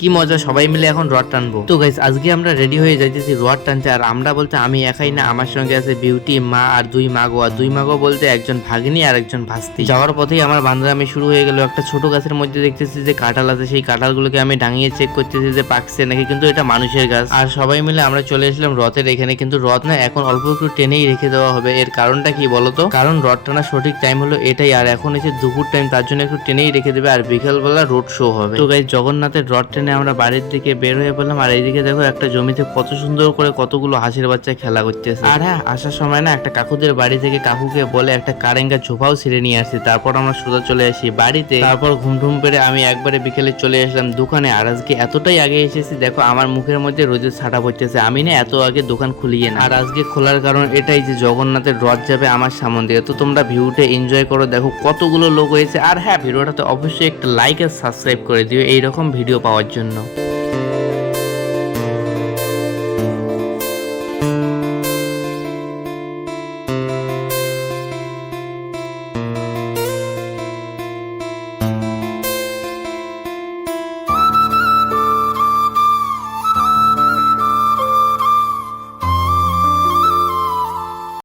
কি মজা, সবাই মিলে এখন রড টানবো। তো গাইস আজকে আমরা রেডি হয়ে যাইতেছি রড টানতে। আর আমরা বলতে আমি একাই না, আমার সঙ্গে আছে বিউটি, মা আর দুই মাগো। আর দুই মাগো বলতে একজন ভাগ্নি আর একজন ভাস্তি। যাওয়ার পথেই আমার বান্দরামি শুরু হয়ে গেল। একটা ছোট গাছের মধ্যে দেখতেছি যে কাঁঠাল আছে, সেই কাঁঠালগুলোকে আমি ডাঙিয়ে চেক করতেছি যে পাকছে নাকি, কিন্তু এটা মানুষের গাছ। আর সবাই মিলে আমরা চলে এসলাম রথের এখানে, কিন্তু রথ না এখন অল্প একটু টেনেই রেখে দেওয়া হবে। এর কারণটা কি বলতো? কারণ রথ টানার সঠিক টাইম হলো এটাই, আর এখন এসে দুপুর টাইম, তার জন্য একটু টেনেই রেখে দেবে। আর বিকালবেলা রোড শো হবে। তো গাইস জগন্নাথের রথ টেনে আমরা বাড়ির দিকে বের হয়ে পড়লাম। আর এইদিকে দেখো একটা জমিতে কত সুন্দর করে কতগুলো হাঁসের বাচ্চা খেলা করতেছে। আর হ্যাঁ, আসার সময় না একটা কাকুদের বাড়ি থেকে কাকুকে বলে একটা কারেঙ্গা ঝোপাও ছিঁড়ে নিয়ে আসছি। তারপর আমরা সোজা চলে আসি বাড়িতে। তারপর ঘুম পেরে আমি একবারে বিকেলে চলে আসলাম দোকানে। আর আজকে এতটাই আগে এসেছি, দেখো আমার মুখের মধ্যে রোদের ছাটা পড়তেছে। আমি না এত আগে দোকান খুলিয়ে না। আর আজকে খোলার কারণ এটাই যে জগন্নাথের রথ যাবে আমার সামন দিয়ে। তো তোমরা ভিউটা এনজয় করো, দেখো কতগুলো লোক হয়েছে। আর হ্যাঁ, ভিডিওটাতে অবশ্যই একটা লাইক আর সাবস্ক্রাইব করে দিও এইরকম ভিডিও পাওয়ার জন্য।